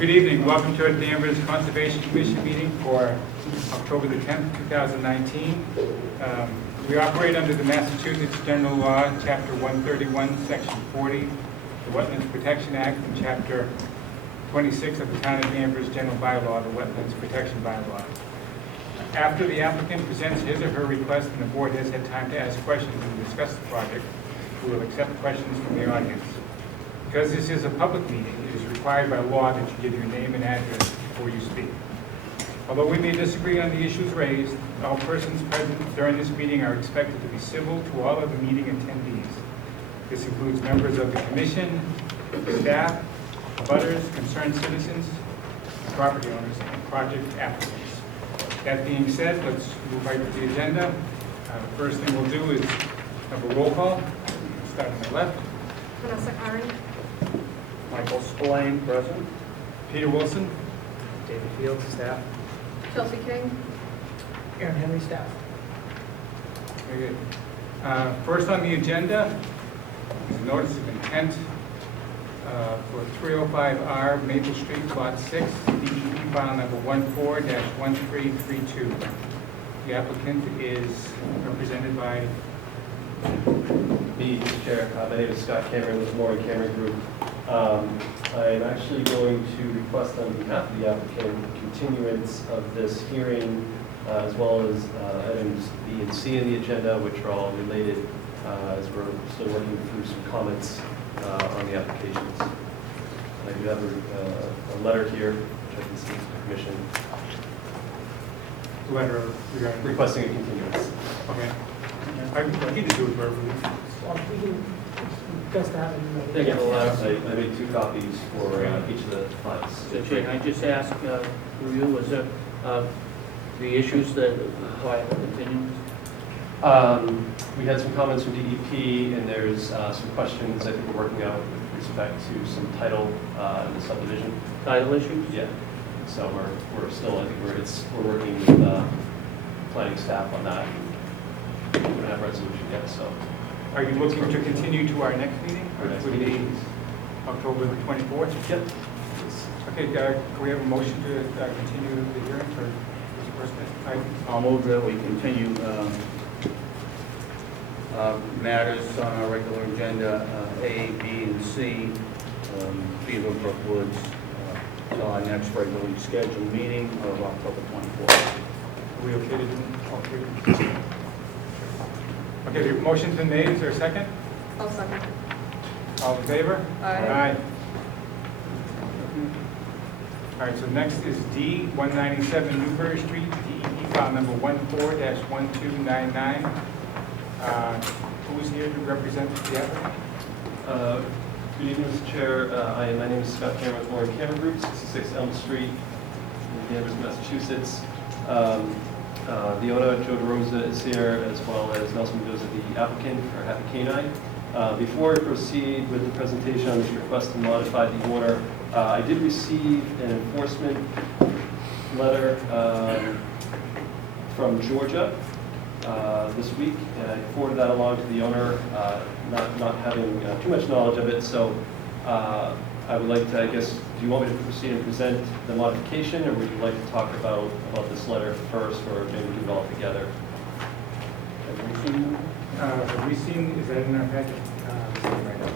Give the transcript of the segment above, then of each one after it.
Good evening. Welcome to the Danvers Conservation Commission meeting for October the 10th, 2019. We operate under the Massachusetts General Law, Chapter 131, Section 40, the Wetlands Protection Act, and Chapter 26 of the Town of Danvers General Bylaw, the Wetlands Protection Bylaw. After the applicant presents his or her request and the board has had time to ask questions and discuss the project, we will accept questions from the audience. Because this is a public meeting, it is required by law that you give your name and address before you speak. Although we may disagree on the issues raised, all persons present during this meeting are expected to be civil to all of the meeting attendees. This includes members of the commission, staff, abutters, concerned citizens, property owners, and project applicants. That being said, let's move right to the agenda. The first thing we'll do is have a roll call. Start on the left. Vanessa Curry. Michael Spillane, present. Peter Wilson. David Fields, staff. Chelsea King. Aaron Henry, staff. Very good. First on the agenda is a notice of intent for 305R Maple Street, Lot 6, DEP file number 14-1332. The applicant is represented by Me, Mr. Chair. My name is Scott Cameron with Lauren Cameron Group. I'm actually going to request on behalf of the applicant continuance of this hearing as well as items B and C in the agenda, which are all related as we're still working through some comments on the applications. I do have a letter here, which I can see to the commission, letter regarding requesting a continuance. Okay. I need to do it verbally. Well, we can discuss that in the. Again, I made 2 copies for each of the files. So Chair, can I just ask through you, was there the issues that require continuance? We had some comments from DEP, and there's some questions I think we're working out with respect to some title in the subdivision. Title issues? Yeah. So we're still, I think we're working with planning staff on that. We don't have a resolution yet, so. Are you looking to continue to our next meeting? Our next Which would be meeting. October the 24th? Yep. Okay, can we have a motion to continue the hearing for this first item? I'll move that we continue matters on our regular agenda, A, B, and C, Beaverbrook Woods, till our next regularly scheduled meeting of October 24th. Are we okay to do all 3? Okay, the motion's been made. Is there a second? I'll second. All in favor? Aye. All right, so next is D, 197 Newbury Street, DEP file number 14-1299. Who is here to represent the applicant? Good evening, Mr. Chair. My name is Scott Cameron with Lauren Cameron Group, 66 Elm Street, in Danvers, Massachusetts. The owner, Joe DeRosa, is here, as well as Nelson Mendoza, the applicant for Happy Canine. Before I proceed with the presentation on this request to modify the order, I did receive an enforcement letter from Georgia this week, and I forwarded that along to the owner, not having too much knowledge of it. So I would like to, I guess, do you want me to proceed and present the modification, or would you like to talk about this letter first, or maybe do it all together? Have we seen that? Have we seen, is that in our packet? Right now.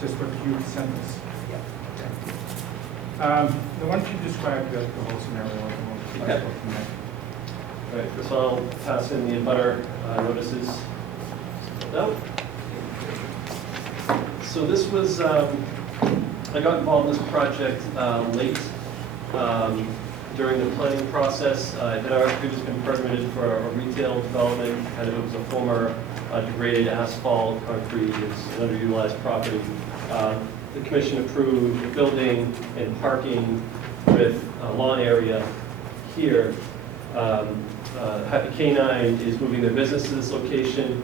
Just what you sent us. Yeah. Why don't you describe the whole scenario? Okay. All right, so I'll pass in the abutter notices. No. So this was, I got involved in this project late during the planning process. It had already been permitted for a retail development, and it was a former degraded asphalt, concrete, it's an underutilized property. The commission approved building and parking with a lawn area here. Happy Canine is moving their business to this location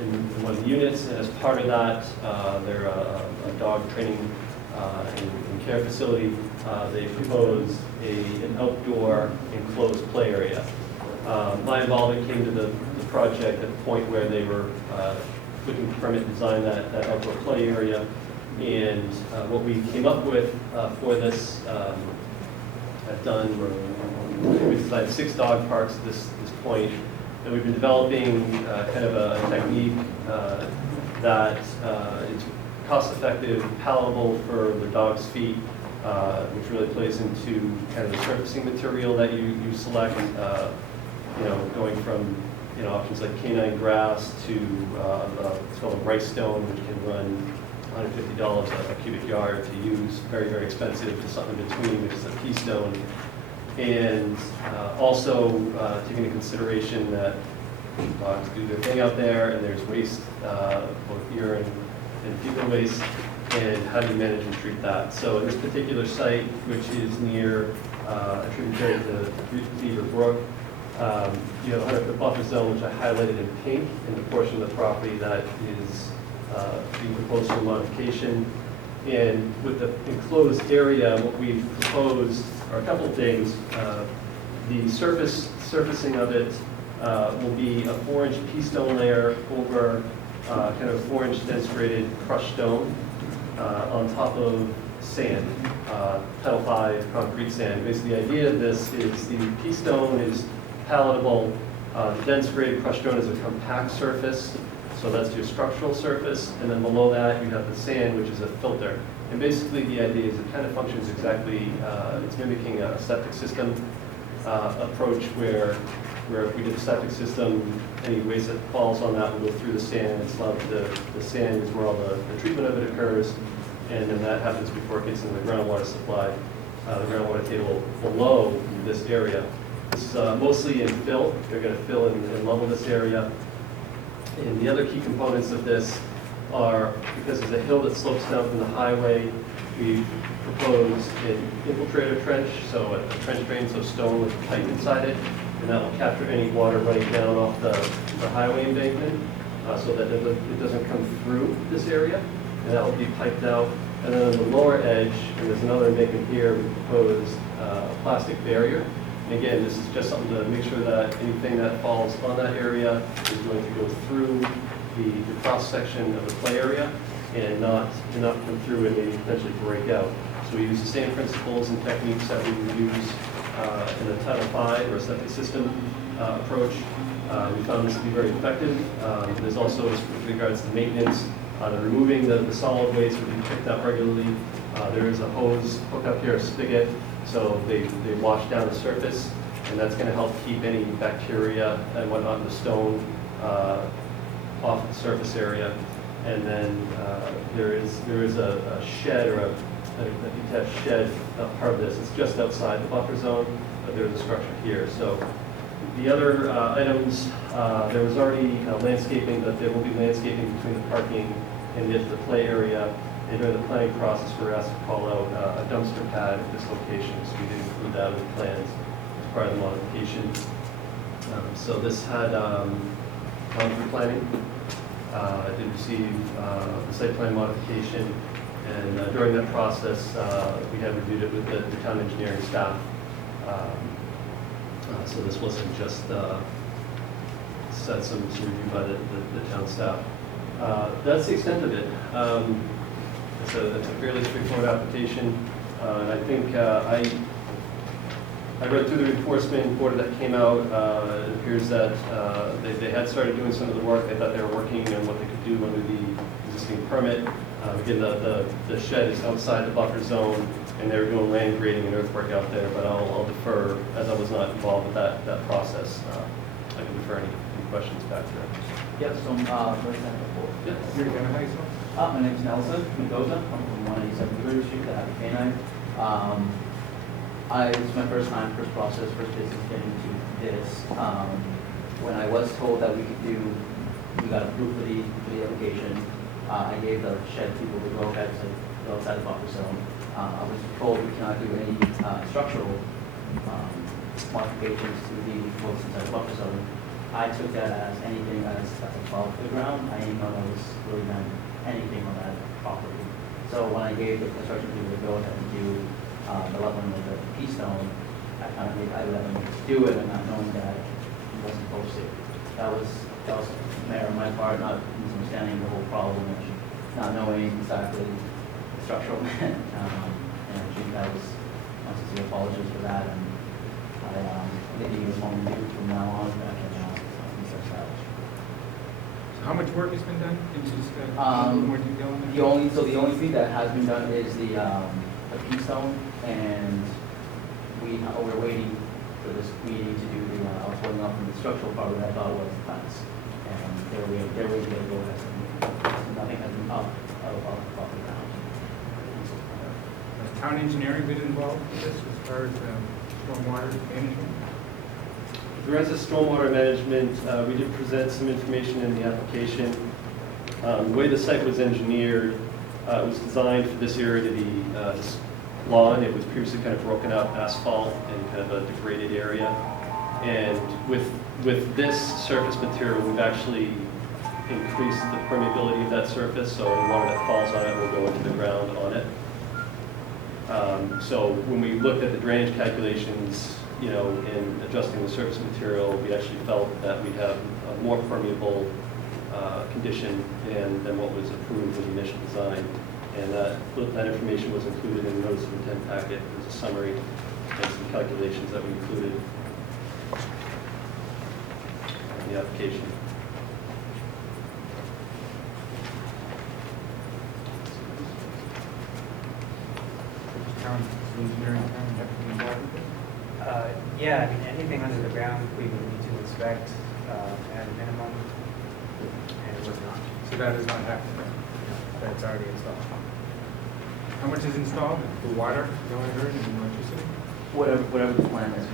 in one of the units, and as part of that, they're a dog training and care facility. They proposed an outdoor enclosed play area. My involvement came to the project at the point where they were looking to permit design that outdoor play area. And what we came up with for this, we designed 6 dog parks at this point, and we've been developing kind of a technique that is cost-effective, palatable for the dog's feet, which really plays into kind of the surfacing material that you select, going from options like canine grass to it's called a rice stone, which can run $150 a cubic yard to use, very, very expensive, to something in between, which is a pea stone. And also taking into consideration that dogs do their thing out there, and there's waste, both urine and fecal waste, and how do you manage and treat that? So in this particular site, which is near a tributary to Beaver Brook, you have a 100-foot buffer zone, which I highlighted in pink, in the portion of the property that is being proposed for modification. And with the enclosed area, what we've proposed are a couple things. The surfacing of it will be a 4-inch pea stone layer over kind of 4-inch dense graded crushed stone on top of sand, Title 5 concrete sand. Basically, the idea of this is the pea stone is palatable. The dense grade crushed stone is a compact surface, so that's your structural surface, and then below that you have the sand, which is a filter. And basically the idea is it kind of functions exactly, it's mimicking a septic system approach where if we did a septic system, any waste that falls on that will go through the sand. It's allowed the sand is where all the treatment of it occurs, and then that happens before it gets into the groundwater supply, the groundwater table below this area. It's mostly in fill. They're going to fill and level this area. And the other key components of this are, because there's a hill that slopes down from the highway, we proposed an infiltrator trench, so a trench drain, so stone with a pipe inside it, and that will capture any water running down off the highway embankment, so that it doesn't come through this area, and that will be piped out. And then on the lower edge, and there's another embankment here, we proposed a plastic barrier. And again, this is just something to make sure that anything that falls on that area is going to go through the cross-section of the play area and not come through and maybe potentially break out. So we use the same principles and techniques that we would use in a Title V or a septic system approach. We found this to be very effective. There's also, with regards to maintenance, removing the solid waste would be picked up regularly. There is a hose hookup here, a spigot, so they wash down the surface, and that's going to help keep any bacteria and whatnot in the stone off the surface area. And then there is a shed or a detached shed part of this. It's just outside the buffer zone, but there's a structure here. So the other items, there was already landscaping, but there will be landscaping between the parking and the play area. And during the planning process, we were asked to call out a dumpster pad at this location, so we did include that in the plans as part of the modification. So this had gone through planning. It did receive the site plan modification, and during that process, we had reviewed it with the town engineering staff. So this wasn't just some review by the town staff. That's the extent of it. It's a fairly straightforward application. And I think I read through the enforcement order that came out. It appears that they had started doing some of the work. They thought they were working on what they could do under the existing permit. Again, the shed is outside the buffer zone, and they were doing land grading and earthwork out there, but I'll defer, as I was not involved with that process. I can defer any questions back there. Yes, so first and before. Yes. You're going to yourself? My name is Nelson Mendoza. I'm from 187 River Street, the Happy Canine. It's my first process, first business getting into this. When I was told that we got approved for the application, I gave the shed people the go ahead to go outside the buffer zone. I was told we cannot do any structural modifications to the what's inside the buffer zone. I took that as anything that's above the ground. I didn't know that was really meant anything on that property. So when I gave the construction people the go ahead to do the leveling of the pea stone, I let them do it and not knowing that it wasn't supposed to. That was an error on my part, not understanding the whole problem and not knowing exactly structural man. And Chief that was, wants to say apologies for that, and I think he was home to do from now on, I can research that. So how much work has been done? Can you just, a little more detail on that? The only thing that has been done is the keystone, and we're waiting for this meeting to do the, I was holding up from the structural part, what I thought was the fence. And they're waiting to go ahead. Nothing has been up off the ground. Has town engineering been involved with this as far as stormwater management? As a stormwater management, we did present some information in the application. The way the site was engineered, it was designed for this area to be lawn. It was previously kind of broken up asphalt and kind of a degraded area. And with this surface material, we've actually increased the permeability of that surface, so any water that falls on it will go into the ground on it. So when we looked at the drainage calculations, you know, in adjusting the surface material, we actually felt that we'd have a more permeable condition than what was approved in the initial design. And that information was included in the notice of intent packet. There's a summary and some calculations that we included in the application. Town engineering, town, you have to be involved with this? Yeah, I mean, anything under the ground, we would need to inspect at a minimum, and it was not, So that is not happening. but it's already installed. How much is installed? The water, is that what I heard, and electricity? Whatever the plan is,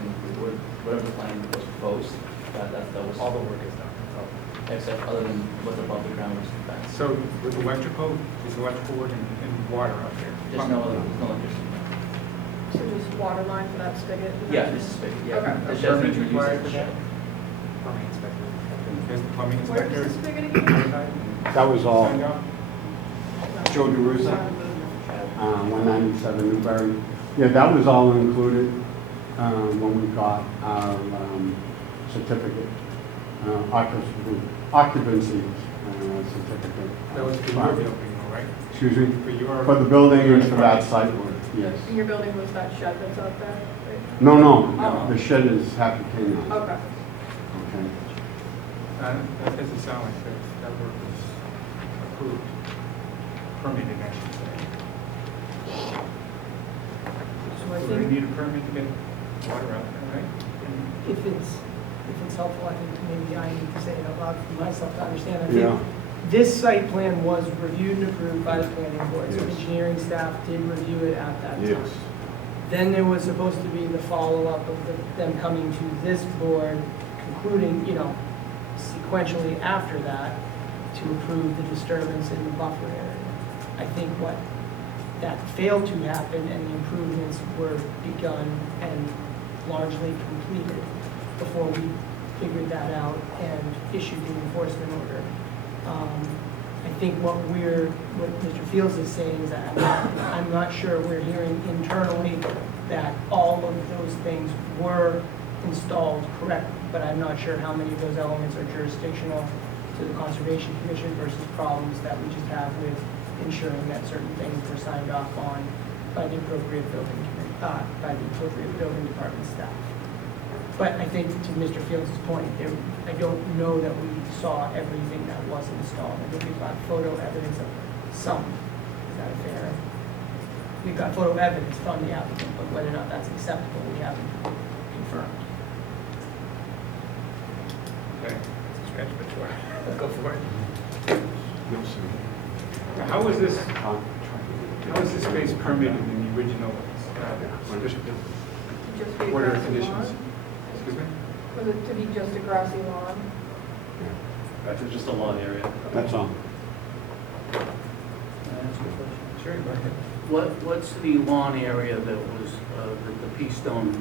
whatever the plan was proposed, that was All the work is done. except other than what's above the ground, which is the fence. So with electrical, is electrical work and water out there? There's no electricity. So just water line for that spigot? Yeah, this is big, yeah. Okay. It's A just permit introduced required as for a that? shed. Plumbing inspector. Is the plumbing Where inspector? is the spigot again? That was all. Signed off? Joe DeRusa, 197 Newbury. Yeah, that was all included when we got our certificate, occupancy certificate. That was for your building, though, right? Excuse me? For your. For the building and for that site work, yes. And your building was that shed that's out there? Right? No, Oh. the shed is Happy Canine. Okay. Okay. That doesn't sound like that work was approved, permitted, I should say. So I So they think need a permit to get water out there, right? if it's helpful, I think maybe I need to say it out loud for myself to understand. I Yeah. think this site plan was reviewed and approved by the planning board, so Yes. engineering staff did review it at that time. Yes. Then there was supposed to be the follow-up of them coming to this board, concluding, sequentially after that, to approve the disturbance in the buffer area. I think that failed to happen, and the improvements were begun and largely completed before we figured that out and issued the enforcement order. I think what Mr. Fields is saying is that I'm not sure we're hearing internally that all of those things were installed correctly, but I'm not sure how many of those elements are jurisdictional to the Conservation Commission versus problems that we just have with ensuring that certain things were signed off on by the appropriate building department staff. But I think to Mr. Fields' point, I don't know that we saw everything that was installed. I think we've got photo evidence of some. Is that fair? We've got photo evidence from the applicant, but whether or not that's acceptable, we haven't confirmed. Okay, scratch but sure. Let's go for it. No, sir. Now, how was this space permitted in the original Just be a order of grassy conditions? lawn? Excuse me? Was it to be just a grassy lawn? It's just a lawn area. That's all. Can I ask you a question? Sure, go ahead. What's the lawn area that was, that the pea stone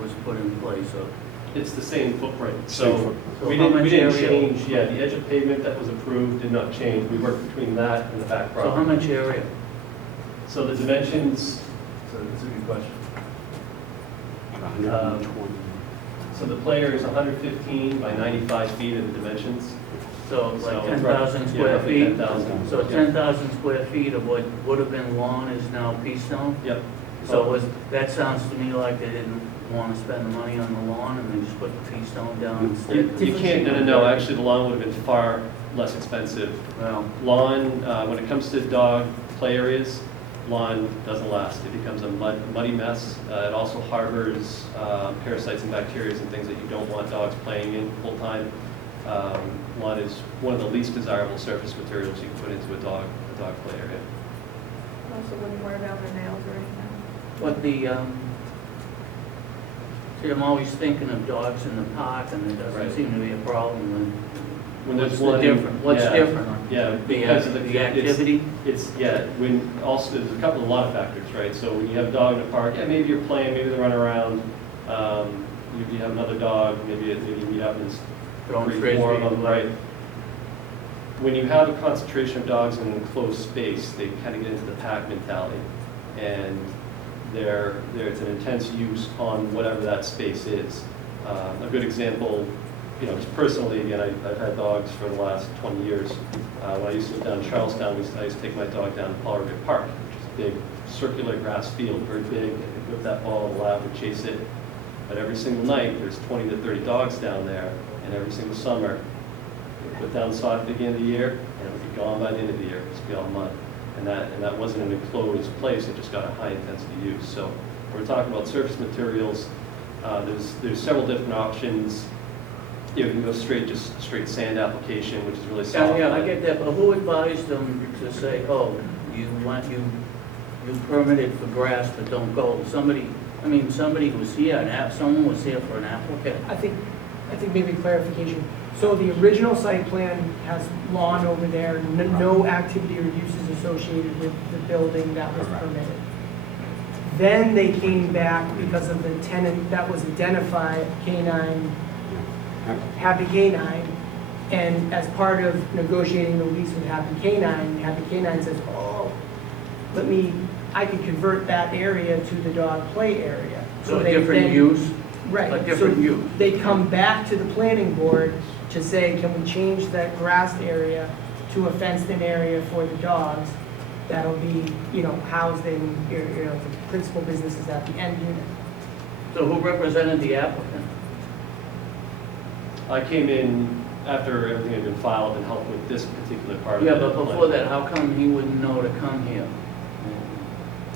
was put in place of? It's the same footprint, Same so footprint. we So how didn't much area? change, the edge of pavement that was approved did not change. We worked between that and the back So how property. much area? So the dimensions, so that's a good question. 120. So the player is 115 by 95 feet of the dimensions. So like So, 10,000 yeah, square roughly feet? 10,000. So Yeah. 10,000 square feet of what would have been lawn is now pea stone? Yep. So that sounds to me like they didn't want to spend the money on the lawn and they just put the pea stone down instead. You can't, no, actually, the lawn would have been far less expensive. Well, Lawn, when it comes to dog play areas, lawn doesn't last. It becomes a muddy mess. It also harbors parasites and bacteria and things that you don't want dogs playing in full-time. Lawn is one of the least desirable surface materials you can put into a dog play area. Also wouldn't wear down their nails or anything. but see, I'm always thinking of dogs in the park and there doesn't Right. seem to be a problem. When What's there's the one, difference? What's yeah, different? Yeah, The because of the activity? It's, yeah, when, also, there's a lot of factors, right? So when you have a dog in a park, yeah, maybe you're playing, maybe they run around, you have another dog, maybe you meet up and it's Throwing 3, 4 of frisbee, them, right? When you have a concentration of dogs in an enclosed space, they kind of get into the pack mentality. And there's an intense use on whatever that space is. A good example, just personally, again, I've had dogs for the last 20 years. When I used to live down in Charlestown, I used to take my dog down to Paul Revere Park, which is a big circular grass field, very big. I could whip that ball, the lab would chase it. But every single night, there's 20 to 30 dogs down there, and every single summer, we put down sod at the beginning of the year, and it would be gone by the end of the year. It would just be all mud. And that wasn't an enclosed place, it just got a high intensity use. So we're talking about surface materials. There's several different options. You can go straight sand application, which is really soft. Yeah, I get that, but who advised them to say, oh, you permitted for grass, but don't go? Somebody was here, someone was here for an applicant. I think maybe clarification. So the original site plan has lawn over there, no activity or uses associated with the building that was permitted. Then they came back because of the tenant that was identified, Canine, Happy Canine, and as part of negotiating the lease with Happy Canine says, oh, I could convert that area to the dog play area. So a they different then- use? Right. A different So use. they come back to the planning board to say, can we change that grassed area to a fenced-in area for the dogs? That'll be, housed in, the principal businesses at the end unit. So who represented the applicant? I came in after everything had been filed and helped with this particular part of it. Yeah, but before that, how come he wouldn't know to come here?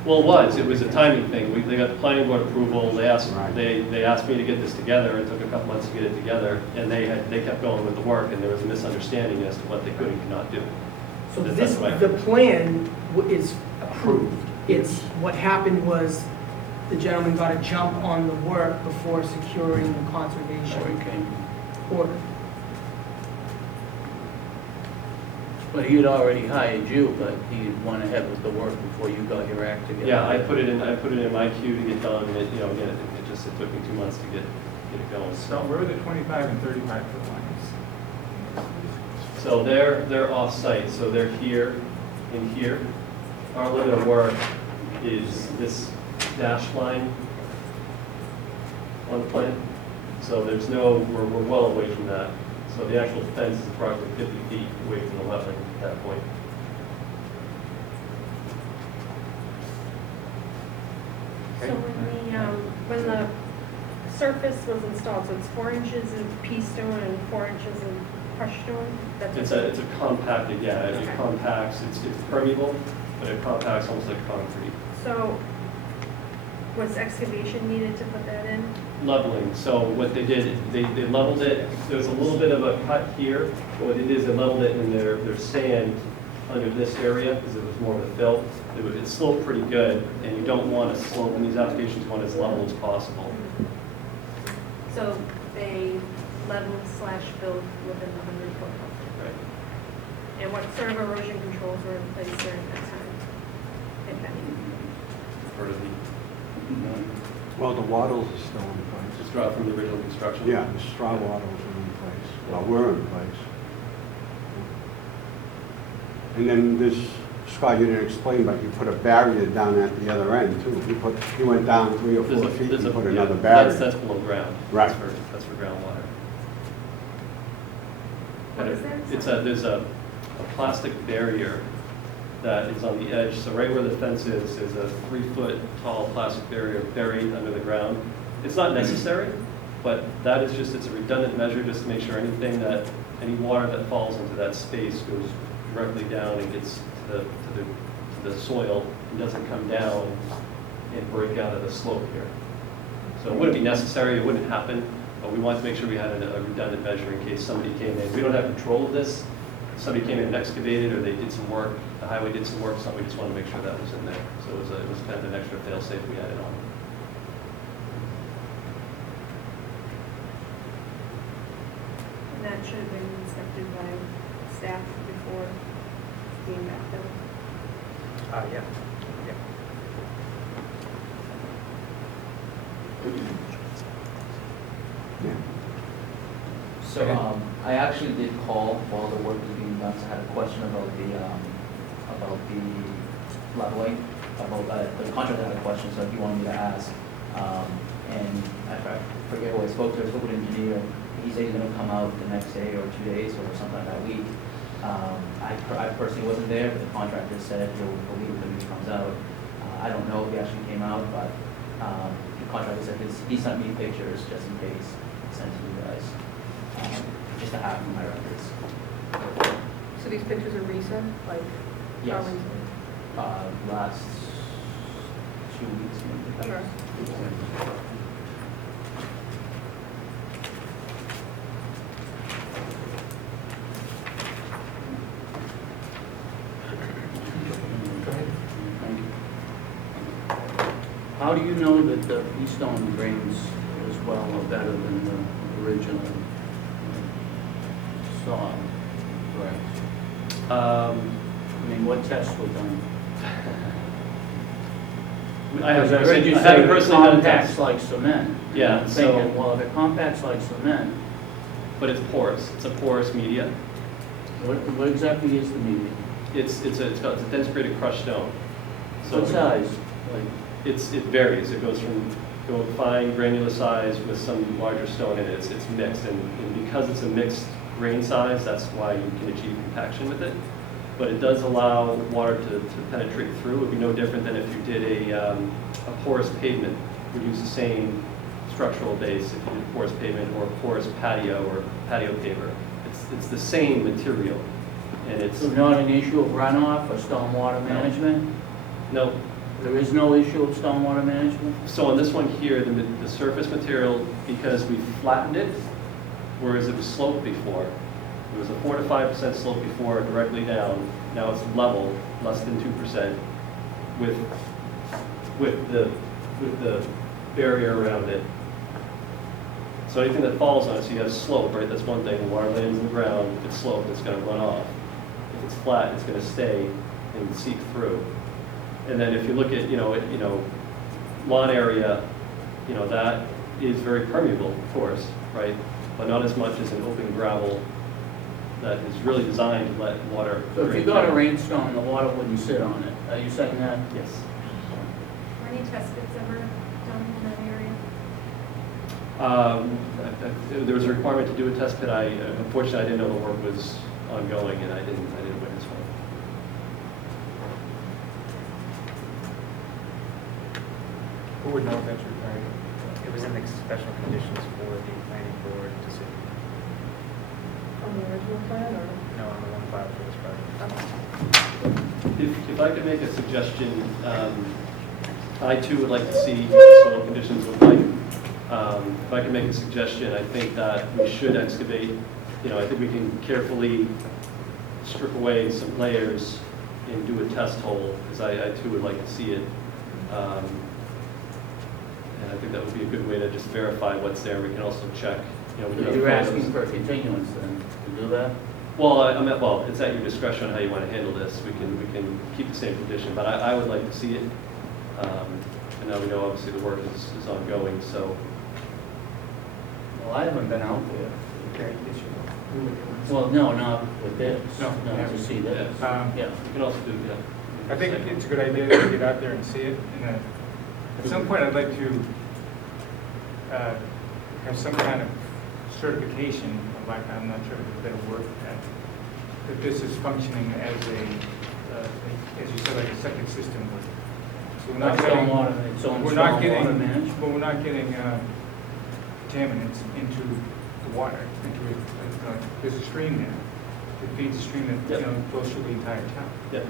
Well, it was a timing thing. They got the planning board approval, they asked me to get this together, it took a couple months to get it together, and they kept going with the work, and there was a misunderstanding as to what they could and could not do. So That's right. the plan is approved. It's, what happened was the gentleman got a jump on the work before securing the conservation Okay. order. But he had already hired you, but he went ahead with the work before you got your act together. Yeah, I put it in my queue to get done, and again, it took me 2 months to get it going. So where are the 25 and 35 foot lines? So they're off-site, so they're here and here. Our limit of work is this dash line on the plan. So we're well away from that. So the actual fence is approximately 50 feet away from the wetland at that point. So when the surface was installed, so it's 4 inches of pea stone and 4 inches of crushed stone? It's a compacted, yeah, it Okay. compacts, it's permeable, but it compacts almost like concrete. So was excavation needed to put that in? Leveling, so what they did, they leveled it, there's a little bit of a cut here, but what they did is they leveled it in their sand under this area, because it was more of a fill. It sloped pretty good, and you don't want to slope, in these applications, you want as level as possible. So they leveled / filled within the 100-foot buffer? Right. And what sort of erosion controls were in place during that time, if any? Part of the, Well, the wattles are still in place. just dropped from the original construction. Yeah, the straw wattles are in place. Well, we're in place. And then this, Scott, you didn't explain, but you put a barrier down at the other end too. You went down 3 or 4 feet and put another barrier. That's below ground. Right. That's for groundwater. kind What of, is that? there's a plastic barrier that is on the edge, so right where the fence is, there's a 3-foot tall plastic barrier buried under the ground. It's not necessary, but that is just, it's a redundant measure just to make sure any water that falls into that space goes directly down and gets to the soil and doesn't come down and break out of the slope here. So it wouldn't be necessary, it wouldn't happen, but we wanted to make sure we had a redundant measure in case somebody came in. We don't have control of this. If somebody came in and excavated, or they did some work, the highway did some work, something, we just want to make sure that was in there. So it was kind of an extra fail-safe we added on. And that should have been inspected by staff before being backfilled. Yeah. Yeah. Yeah. So, I actually did call while the work was being done, so I had a question about the leveling, the contractor had a question, so he wanted me to ask. And I forget who I spoke to an engineer, he said he's gonna come out the next day or 2 days or sometime that week. I personally wasn't there, but the contractor said he'll believe when he comes out. I don't know if he actually came out, but the contractor said he sent me pictures just in case, sent to you guys, just to have in my records. So these pictures are recent, like? Yes. how recent? Last 2 weeks maybe. Sure. How do you know that the Keystone drains as well or better than the original soil? I mean, what tests were done? I have Because I read you haven't say it personally done a compacts test, like cement. Yeah, I'm so- thinking, well, if it compacts like cement, but it's porous. It's a porous media. what exactly is the medium? It's a dense graded crushed stone. So What size? Like, it varies. It goes from fine granular size with some larger stone in it. It's mixed, and because it's a mixed grain size, that's why you can achieve compaction with it. But it does allow water to penetrate through. It would be no different than if you did a porous pavement. Would use the same structural base if you did porous pavement or porous patio or patio paver. It's the same material, and it's so not an issue of runoff or stormwater management? no. There is no issue of stormwater management? So on this one here, the surface material, because we flattened it, whereas it was sloped before, it was a 4 to 5% slope before directly down. Now it's level, less than 2%, with the barrier around it. So anything that falls on it, so you have slope, right? That's one thing. Water lands in the ground. If it's sloped, it's going to run off. If it's flat, it's going to stay and seep through. And then if you look at lawn area, that is very permeable, of course, right? But not as much as an open gravel that is really designed to let water. So if you drain got a down. rainstorm, the water wouldn't sit on it. Are you saying that? Yes. Were any test pits ever done in that area? There was a requirement to do a test pit. Unfortunately, I didn't know the work was ongoing, and I didn't witness one. Who would know if that's required? It was in the special conditions for the planning board decision. On the original plan, or? No, on the one filed for this project. If I could make a suggestion, I too would like to see what the soil conditions look like. If I can make a suggestion, I think that we should excavate, I think we can carefully strip away some layers and do a test hole, because I too would like to see it. And I think that would be a good way to just verify what's there. We can also check, we can So have you're photos. asking for a continuance then to do that? Well, it's at your discretion on how you want to handle this. We can keep the same condition, but I would like to see it. And now we know obviously the work is ongoing, so. Well, I haven't been out there. Okay, issue. Well, no, not with this. No, No, to see this. Yeah. Yeah. We can also do, I think it's a good idea to get out there and see it. And at some point, I'd like to have some kind of certification, I'm not sure if it's a better word for that, that this is functioning as as you said, like a second system would. So we're not getting, its own we're not stormwater getting, management. but we're not getting contaminants into the water, into it. There's a stream there. It feeds a stream that, Yep. goes through the entire town. Yep.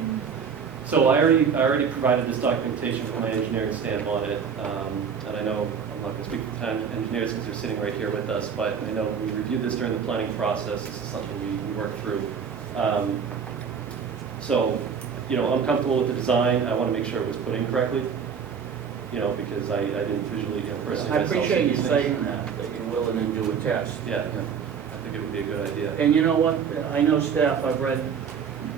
So I already provided this documentation from my engineering stamp on it, and I know I'm not going to speak for town engineers because they're sitting right here with us, but I know we reviewed this during the planning process. This is something we worked through. So, I'm comfortable with the design. I want to make sure it was put in correctly, because I didn't visually, personally. I myself appreciate see you these saying things. that you're willing to do a test. Yeah, I think it would be a good idea. And you know what, I know staff, I've read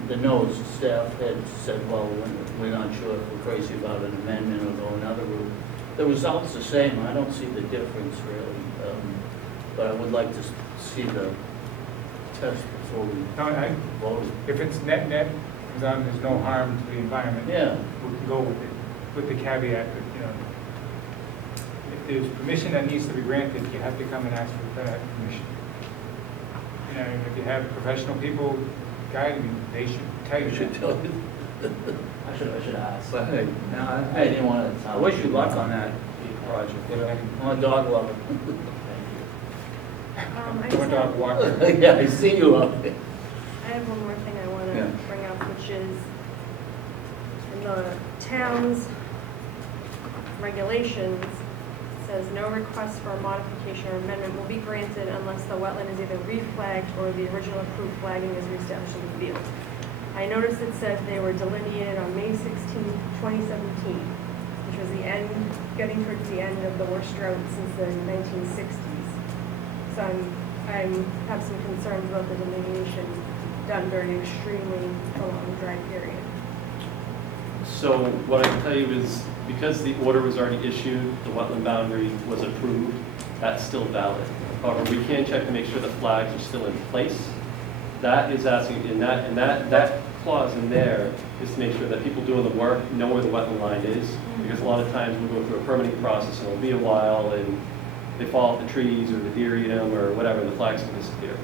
the notes, staff had said, well, we're not sure if we're crazy about an amendment or go another route. The result's the same, I don't see the difference really, but I would like to see the test before we No, vote. if it's net, there's no harm to the environment. Yeah. We can go with it, with the caveat that, if there's permission that needs to be granted, you have to come and ask for that permission. If you have professional people guiding you, they should tell you. You should tell you. I should ask. But hey, no, I didn't want to. I wish you luck on that project, I'm a dog lover. I Or a dog walker. Yeah, I see you up there. I have one more thing I want Yeah. to bring up, which is in the town's regulations, it says no request for a modification or amendment will be granted unless the wetland is either reflagged or the original approved flagging is reestablished in the field. I noticed it said they were delineated on May 16, 2017, which was the end, getting towards the end of the worst drought since the 1960s. So I have some concerns about the delineation done during an extremely prolonged dry period. So what I can tell you is, because the order was already issued, the wetland boundary was approved, that's still valid. However, we can check to make sure the flags are still in place. That is asking, and that clause in there is to make sure that people doing the work know where the wetland line is, because a lot of times we'll go through a permitting process and it'll be a while, and they fall off the trees, or the deer eat them, or whatever, and the flags can disappear.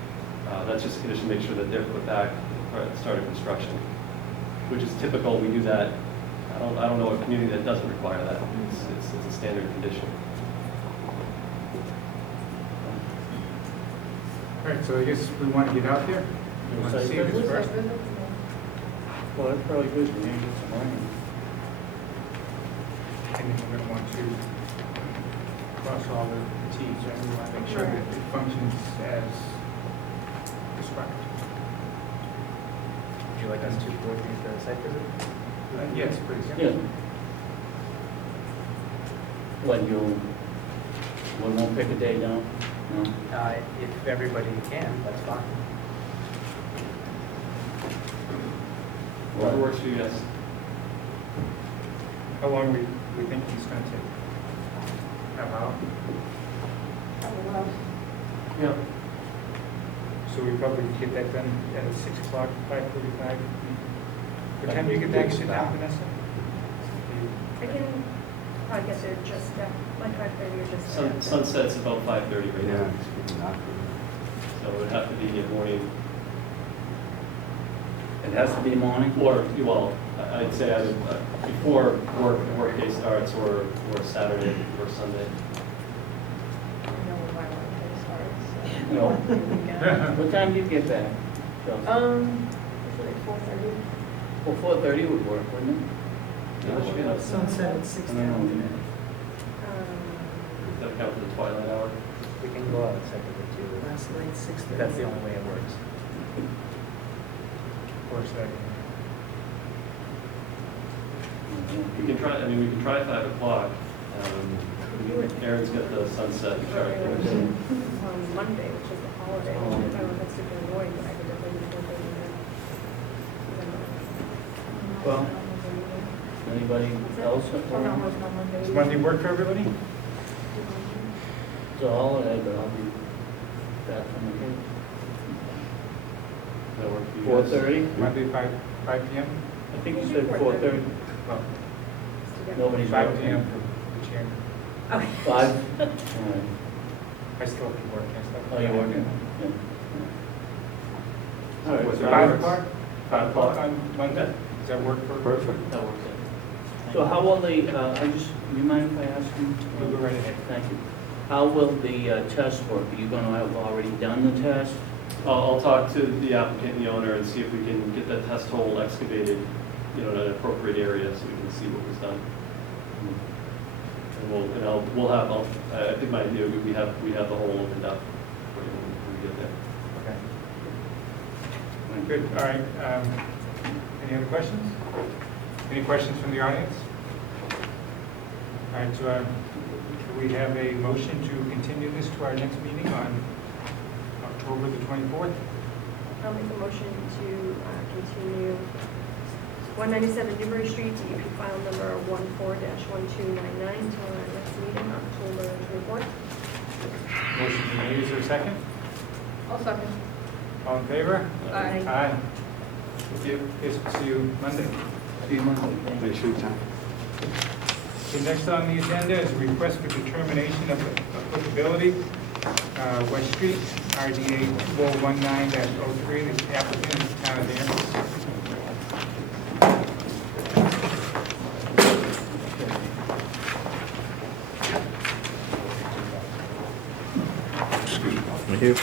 That's just a condition to make sure that they're put back at the start of construction, which is typical. We do that. I don't know a community that doesn't require that. It's a standard condition. All right, so I guess we want to get out there. We want to see this first. Well, that's probably good, we need to get some rain. And then we're going to want to cross all the Ts, right? We want to make sure that it functions as described. Would you like us to coordinate the site visit? Yes, please. Yeah. When we won't pick a day down? No? If everybody can, that's fine. Whatever works for you guys. How long we think he's going to take? Half hour? Yeah. So we probably get that done at 6 o'clock, 5:45. What time do you get back, sit down, Vanessa? I can probably get there just like 5:30 or just after. Sunset's about 5:30 right Yeah, now, it's good enough. so it would have to be in morning. It has to be morning? Or, well, I'd say either before work day starts, or Saturday or Sunday. No. What time do you get back? Chelsea? Usually 4:30. Well, 4:30 would work, wouldn't it? Yeah, that should be enough. Sunset at 6 I don't know. p.m. Does that count for the twilight hour? We can go out separately too. Last night, 6:30. That's the only way it works. Of course, that. We can try, we can try 5 o'clock. Aaron's got the sunset chart there. On Monday, which is the holiday. I don't know if that's super annoying, but I could definitely do 4:30 Well, anybody else? Does Monday work for everybody? It's a holiday, but I'll be back from the kids. Does that work for you guys? 4:30? Monday, 5 p.m.? I think you said 4:30. Well, Nobody's 5 working. p.m. for the chairman. 5? All right. I still can work, I still. Oh, you're working? Yeah. All right. Was it that 5 works. o'clock? 5 o'clock. On Monday? Does that work for? Perfect. That works. So how will the, you mind if I ask you? We'll go right ahead. Thank you. How will the test work? Are you going to have already done the test? I'll talk to the applicant and the owner and see if we can get that test hole excavated, in an appropriate area so we can see what was done. And we'll have, I think my idea would be we have the hole opened up when we get there. Okay. Good, all right. Any other questions? Any questions from the audience? All right, so do we have a motion to continue this to our next meeting on October the 24th? I'll make a motion to continue 197 Newbury Street, DEP file number 14-1299 until our next meeting, October 24th. Motion been made, is there a second? I'll second. All in favor? Aye. Aye. Thank you. Yes, see you Monday. See you Monday. Thank you. Thanks for your time. Okay, next on the agenda is a request for determination of applicability. West Street, RDA 2019-03, the applicant is Town of Danvers. Good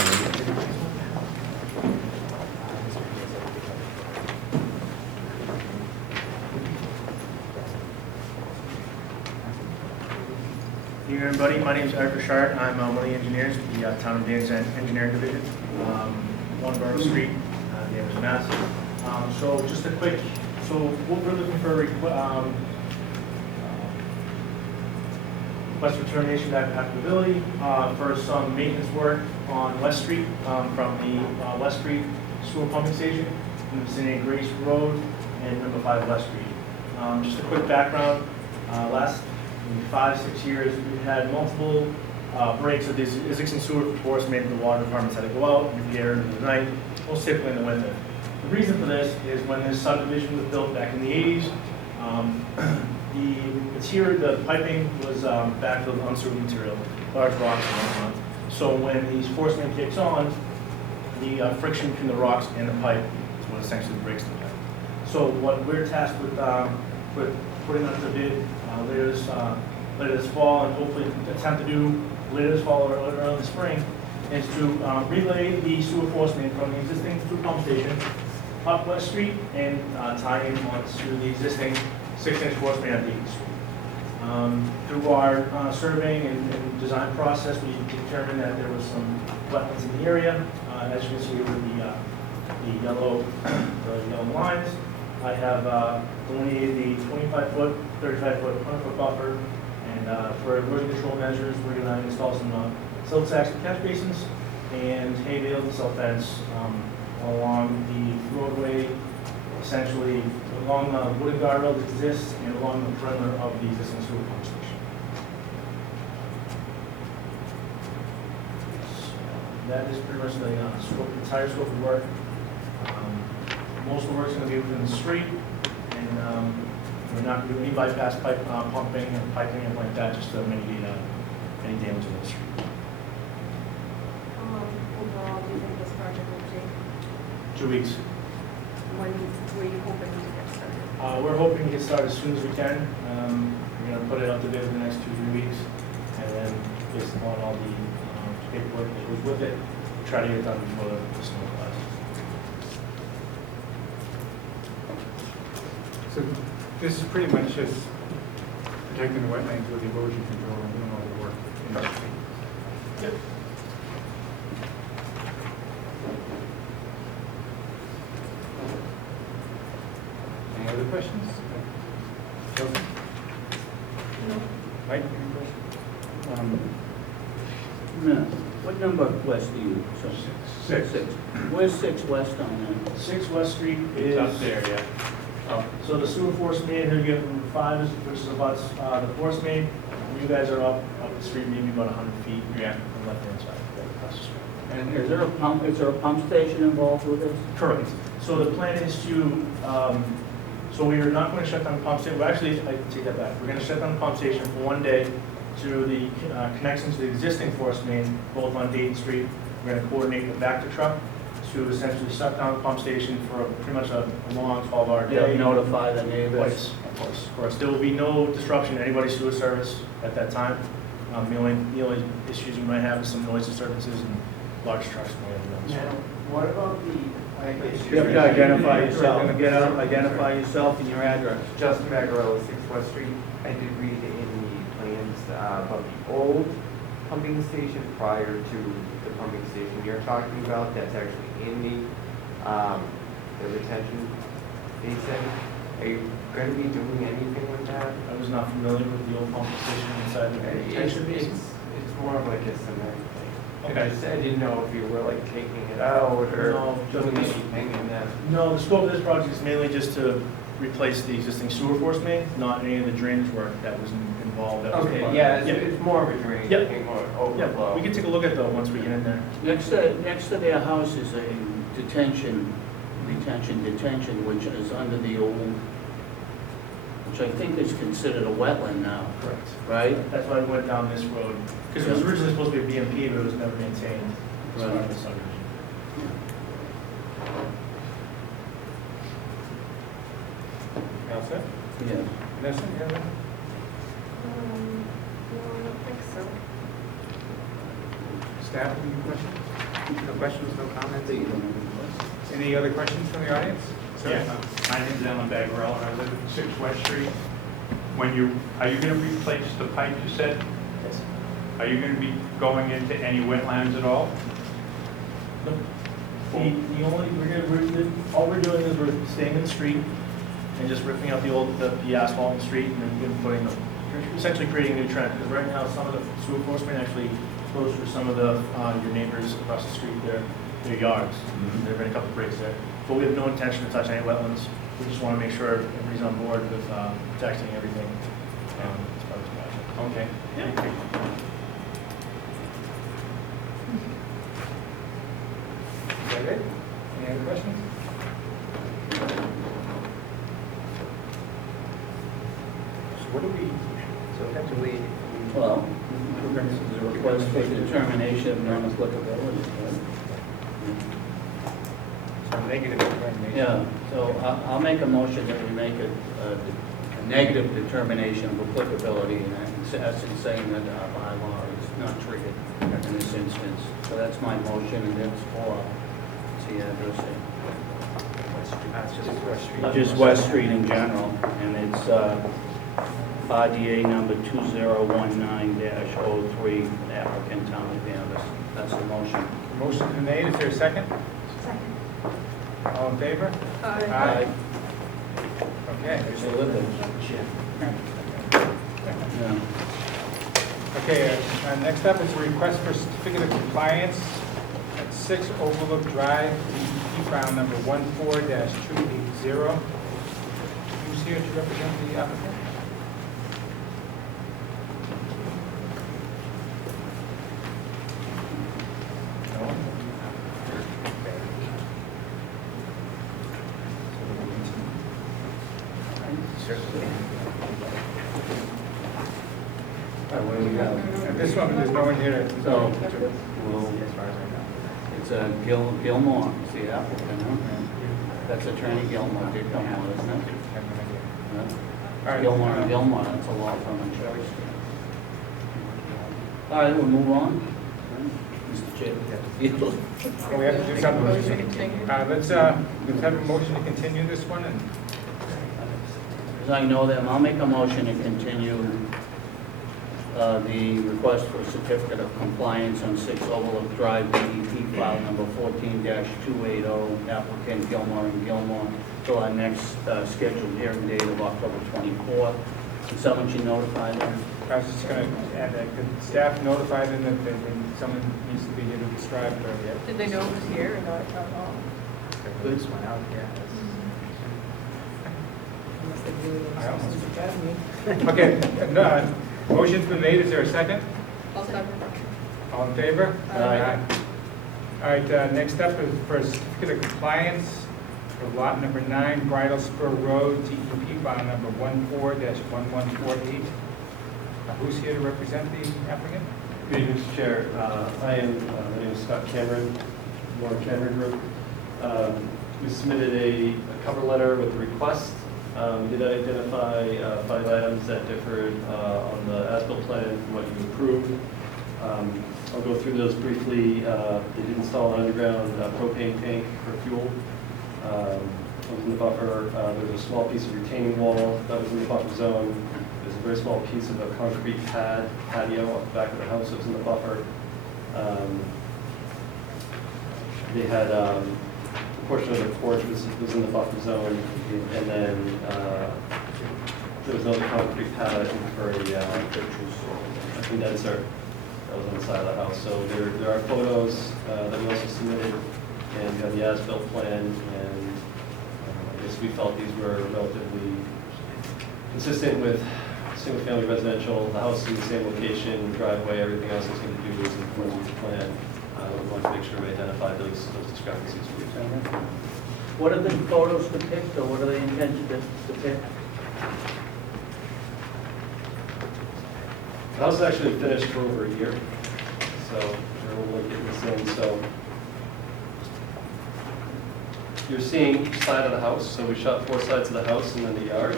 evening, everybody. My name is Eric Richard. I'm one of the engineers with the Town of Danvers Engineering Division, 1 Borough Street, Danvers, Mass. So just a quick, so what we're looking for, request for termination of applicability for some maintenance work on West Street from the West Street sewer pumping station in the vicinity of Grace Road and number 5 West Street. Just a quick background. Last 5-6 years, we've had multiple breaks of these existing sewer enforcement. The water departments had to go out in the air in the night, most typically in the winter. The reason for this is when this subdivision was built back in the 80s, the material, the piping was backfilled with unsuitable material, large rocks and whatnot. So when the force main kicks on, the friction between the rocks and the pipe is what essentially breaks the pipe. So what we're tasked with putting out the bid later this fall, and hopefully attempt to do later this fall or early in the spring, is to relay the sewer force main from the existing sewer pump station up West Street and tie in onto the existing 6-inch force main at the Street. Through our surveying and design process, we determined that there was some wetlands in the area. As you can see with the yellow lines, I have delineated the 25-foot, 35-foot, 100-foot buffer, and for erosion control measures, we're going to install some silt sacks and catch basins and hay bales and silt fence along the roadway, essentially along the wooden guardrail that exists and along the perimeter of the existing sewer pump station. So that is pretty much the entire scope of work. Most of the work is going to be within the street, and we're not going to do any bypass pipe pumping and piping and like that, just to mitigate any damage to the street. Overall, do you think this project will take? 2 weeks. When were you hoping to get started? We're hoping to get started as soon as we can. We're going to put it up to bid in the next 2-3 weeks, and then based upon all the paperwork that goes with it, try to get it done before the snow flies. So this is pretty much just protecting the wetlands with erosion control and doing all the work in the street. Yep. Any other questions? Chelsea? No. Mike, any questions? No. What number west do you? So, 6. 6. Where's 6 west on that? 6 West Street is Up there, yeah. So the sewer force main, here you get from 5, which is about the force main. You guys are up the street, maybe about 100 feet. Yeah. On the left-hand side, right across the street. And is there a pump station involved with this? Correct. So the plan is to, so we are not going to shut down the pump station. Well, actually, I take that back. We're going to shut down the pump station for 1 day to the connections to the existing force main, both on Dayton Street. We're going to coordinate the Vector truck to essentially shut down the pump station for pretty much a long 12-hour Yeah, day. notify the neighbors. Of course. There will be no disruption to anybody's sewer service at that time. The only issues you might have is some noise disturbances and large trucks going Now, in. what about the, You have to identify yourself, get out, identify yourself and your address. Justin Magarella, 6 West Street? I did read in the plans about the old pumping station prior to the pumping station you're talking about, that's actually in the retention basin. Are you going to be doing anything with that? I was not familiar with the old pump station inside the detention basin. It's more of like a cement thing. Okay. I didn't know if you were like taking it out or No, doing just- anything in that. No, the scope of this project is mainly just to replace the existing sewer force main, not any of the drainage work that was involved. That was Okay, part of yeah, it. it's more of a drain Yep. thing, more Yeah, overflow. we can take a look at that once we get in there. Next to their house is a detention, which is under the old, which I think is considered a wetland now, Correct. right? That's why we went down this road, because it was originally supposed to be a BMP, but it was never maintained as part of the subdivision. All set? Yeah. Vanessa, you have any? No, I don't think so. Staff, any questions? No questions, no comments? Any other questions from the audience? Sir? Yeah, my name's Alan Bagarella, and I live at 6 West Street. Are you going to replace the pipe you said? Yes. Are you going to be going into any wetlands at all? The only, all we're doing is we're staying in the street and just ripping out the asphalt in the street and then putting essentially creating a new trend. Because right now, some of the sewer force main actually flows through some of the, your neighbors across the street, their yards. There have been a couple breaks there. But we have no intention to touch any wetlands. We just want to make sure everybody's on board with protecting everything as part of this project. Okay. Thank you. Is that it? Any other questions? So what do we, So effectively, Well, this is a request for determination of non-applicability, right? so negative determination? Yeah, so I'll make a motion that we make a negative determination of applicability, and it's essence saying that our bylaw is not triggered in this instance. So that's my motion, and that's for, see, address it. it's just West Street. Just West Street in general, and it's RDA number 2019-03, applicant Town of Danvers. That's the motion. Motion's been made, is there a second? Second. All in favor? Aye. Okay. So live it. Yeah. Okay, next up is a request for certificate of compliance at 6 Overlook Drive, DEP file number 14-280. Who's here to represent the applicant? No one? All right, what do we got? And this one, there's no one here to... So, As well, far as I know. it's Gilmore, it's the applicant, huh? That's Attorney Gilmore, Gilmore, isn't it? Yeah. All right, Gilmore and Gilmore, that's a law firm in Cherry Street. All right, we'll move on. Mr. Chair. Well, we have to do something. Motion to continue. Let's have a motion to continue this one, and As I know them, I'll make a motion to continue the request for certificate of compliance on 6 Overlook Drive, DEP file number 14-280, applicant Gilmore and Gilmore, till our next scheduled hearing date of October 24th. And someone should notify them. I was just going to add that the staff notified them that someone needs to be here to describe it. Did they know it was here or not at all? This one out, yeah. Unless they really know I almost something's bad me. Okay, no, motion's been made, is there a second? I'll second. All in favor? Aye. All right, next up is for a certificate of compliance for lot number 9, Bridle Spur Road, DEP file number 14-1148. Who's here to represent the applicant? Good evening, Mr. Chair. My name is Scott Cameron, Warren Cameron Group. We submitted a cover letter with a request. We did identify 5 items that differed on the as-built plan from what you approved. I'll go through those briefly. They did install an underground propane tank for fuel. It was in the buffer. There was a small piece of retaining wall that was in the buffer zone. There's a very small piece of a concrete patio off the back of the house that was in the buffer. They had a portion of the porch was in the buffer zone, and then there was another concrete pad, I think, for a condenser that was on the side of the house. So there are photos that we also submitted, and we have the as-built plan, and I guess we felt these were relatively consistent with single-family residential. The house is in the same location, driveway, everything else it's going to do is in accordance with the plan. We want to make sure we identify those discrepancies for you. What are the photos depict, or what are they intended to depict? The house is actually finished for over a year, so we'll get this in. So you're seeing each side of the house. So we shot 4 sides of the house and then the yard.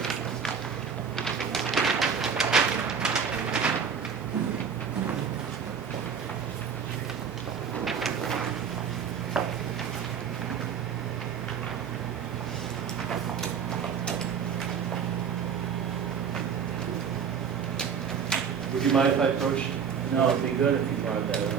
Would you mind if I approached? No, it'd be good if you brought that up.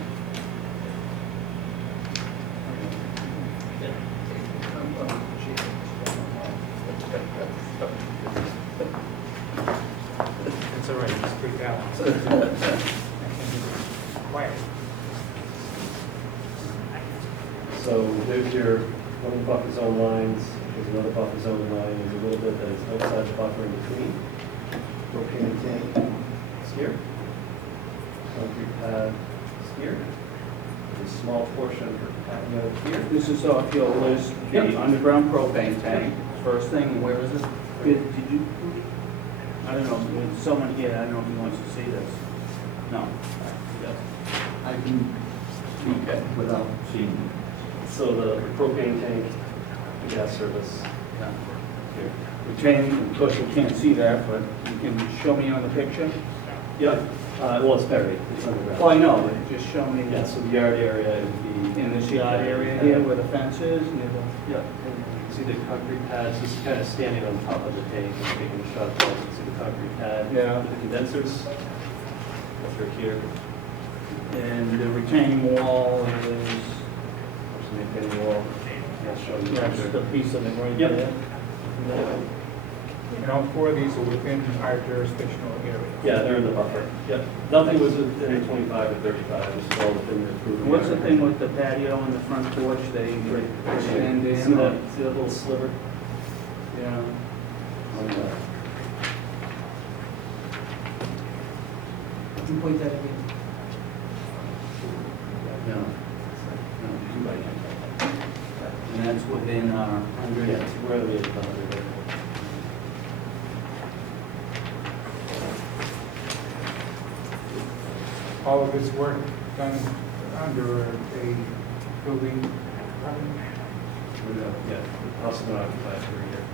It's all right, it's pretty balanced. Quiet. So there's your one of the buffer zone lines. There's another buffer zone line. There's a little bit that is outside the buffer in between. Propane tank is here. Concrete pad is here. There's a small portion of patio here. This is off your list, the Yep. underground propane tank, first thing, where is it? Did you, I don't know, there's someone here, I don't know if he wants to see this. No. I can Okay. without seeing. So the propane tank, the gas service Yeah. here. Retaining, of course you can't see that, but you can show me on the picture? Yeah. Well, it's buried. It's underground. Well, I know, but just show me Yeah. So the yard area would be in this yard area here where the fence is, near the... Yeah, and you can see the concrete pads, just kind of standing on top of the tank and taking a shot. You can see the concrete pad. Yeah. With the condensers. Over here. And the retaining wall is, There's the retaining wall. Yeah, showing the that's picture. the piece of it right Yep. there. And all 4 of these are within our jurisdictional area. Yeah, they're in the buffer. Yep. Nothing was within 25 or 35. This is all within the approved. What's the area. thing with the patio and the front porch, they extend See in? that, see that little sliver? Yeah. On the- Can you point that again? No. No. And that's within our Yeah, 100. it's where the 100 there. All of this work done under a building permit? Yeah, house is going to occupy for a year.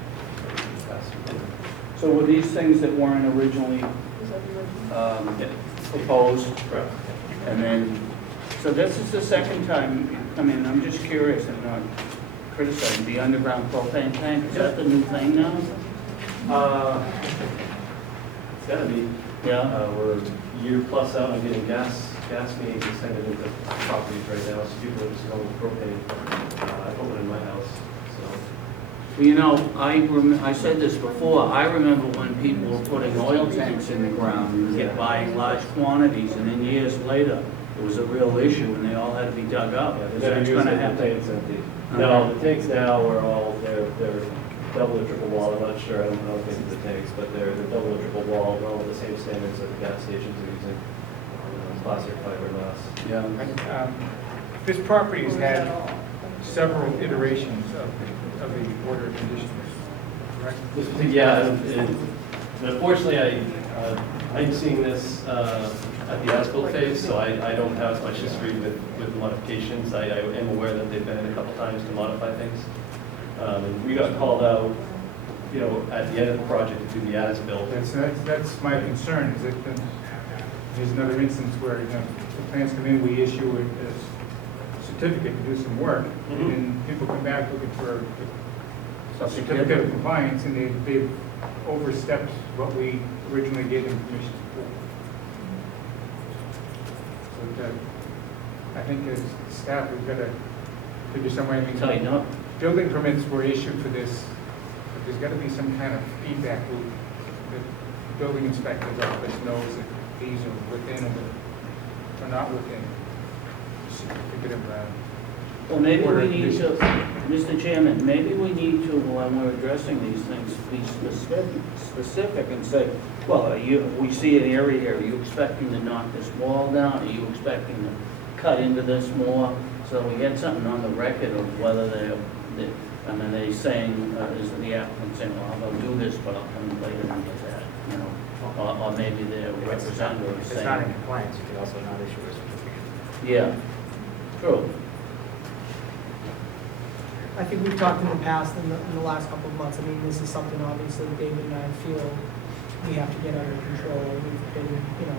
So were these things that weren't originally Is that the original? Yeah, proposed? correct. And then, so this is the second time you come in, I'm just curious, I'm not criticizing, the underground propane tank, is that the new thing now? It's gotta be. Yeah? We're a year plus out on getting gas mains extended into properties right now, so people are just going with propane. I put one in my house, so. Well, you know, I said this before, I remember when people were putting oil tanks in the ground, and kept buying large quantities, and then years later, it was a real issue, and they all had to be dug up. Yeah, Is they're that using gonna the happen? tanks empty. No, the tanks now are all, they're double or triple wall, I'm not sure, I don't think it's the tanks, but they're double or triple wall, they're all the same standards that the gas stations are using. Plastic fiberglass. Yeah. And, this property has had several iterations of the order conditions, correct? Yeah, and unfortunately, I'm seeing this at the as-built phase, so I don't have as much history with modifications. I am aware that they've been in a couple times to modify things. And we got called out, you know, at the end of the project to do the as-built. That's my concern, is that there's another instance where, you know, the plans come in, we issue a certificate to do some work, and then people come back looking for a certificate of compliance, and they've overstepped what we originally gave them permission for. So I think as staff, we've got to figure some way, I mean, Tighten up. building permits were issued for this, but there's got to be some kind of feedback loop that the building inspector's office knows that these are within or not within certificate of, Well, maybe order we need to, conditions. Mr. Chairman, maybe we need to, when we're addressing these things, be specific and say, well, we see an area here, are you expecting to knock this wall down? Are you expecting to cut into this more? So we get something on the record of whether I mean, they saying, is the applicant saying, well, I'll do this, but I'll come later and get that, you know? Or maybe their representative If saying. it's not in compliance, you could also not issue a certificate. Yeah, true. I think we've talked in the past, in the last couple of months, I mean, this is something obviously David and I feel we have to get under control. We've been, you know,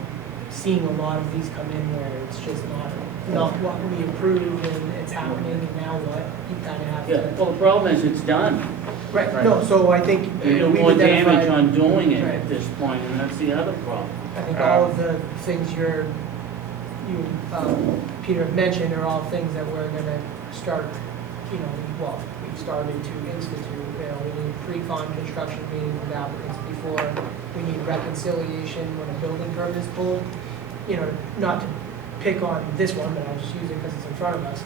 seeing a lot of these come in where it's just not what we approved and it's happening, and now what? You kind of have Yeah, to. well, the problem is it's done. Right, no, so I think, you know, There's we've more damage identified, on doing it Right. at this point, and that's the other problem. I think all of the things Peter mentioned are all things that we're gonna start, you know, well, we've started to institute. You know, we need pre-con construction meetings with applicants before, we need reconciliation when a building permit is pulled. You know, not to pick on this one, but I'll just use it because it's in front of us.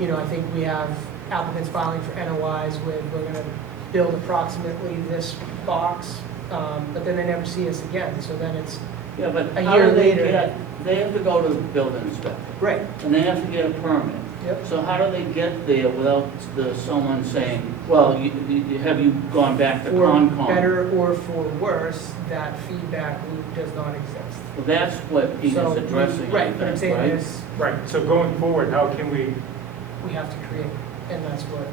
You know, I think we have applicants filing for NOIs with, we're gonna build approximately this box, but then they never see us again, so then it's, Yeah, but A how year do they later. get, they have to go to the building inspector, right, and they have to get a permit. yep. So how do they get there without someone saying, well, have you gone back to For Concom? better or for worse, that feedback loop does not exist. Well, that's what he's So, addressing, I right, but I'm think, saying right? is, right, so going forward, how can we, we have to create, and that's what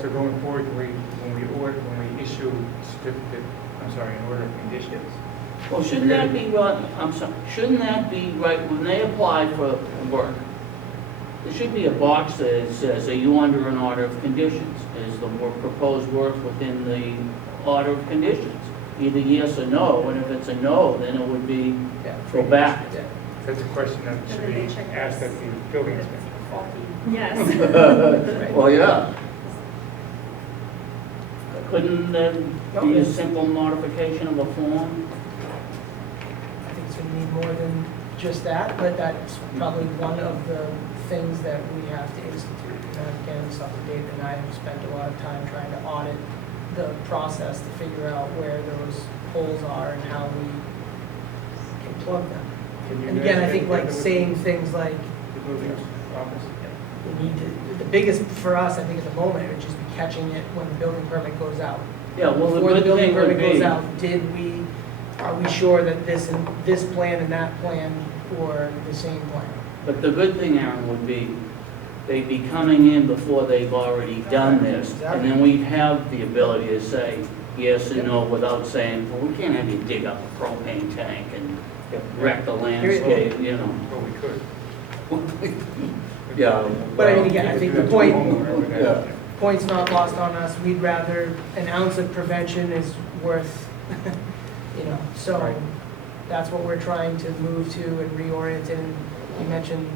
so we're, going forward, when we issue certificate, I'm sorry, an order of conditions, Well, shouldn't that be right, I'm sorry, shouldn't that be right, when they apply for work? There should be a box that says, are you under an order of conditions? Is the proposed work within the order of conditions? Either yes or no, and if it's a no, then it would be, yeah. go back. Yeah. that's a question that should be asked at the building inspector. Yes. Well, yeah. Couldn't that be a simple modification of a form? I think it's gonna need more than just that, but that's probably one of the things that we have to institute. And again, it's something David and I have spent a lot of time trying to audit the process to figure out where those holes are and how we can plug them. Can you And again, I guys think get like together with saying things like, the building office? we need to, the biggest for us, I think at the moment, would just be catching it when the building permit goes out. Yeah, well, the Before the good building thing would permit goes be, out, are we sure that this plan and that plan were the same plan? but the good thing, Aaron, would be, they'd be coming in before they've already done this, and then we'd have the ability to say yes and no without saying, well, we can't have you dig up a propane tank and wreck the landscape, you know. Well, we could. Yeah. But I mean, again, I think the point, Yeah. point's not lost on us. We'd rather, an ounce of prevention is worth, you know, so Right. that's what we're trying to move to and reorient in. You mentioned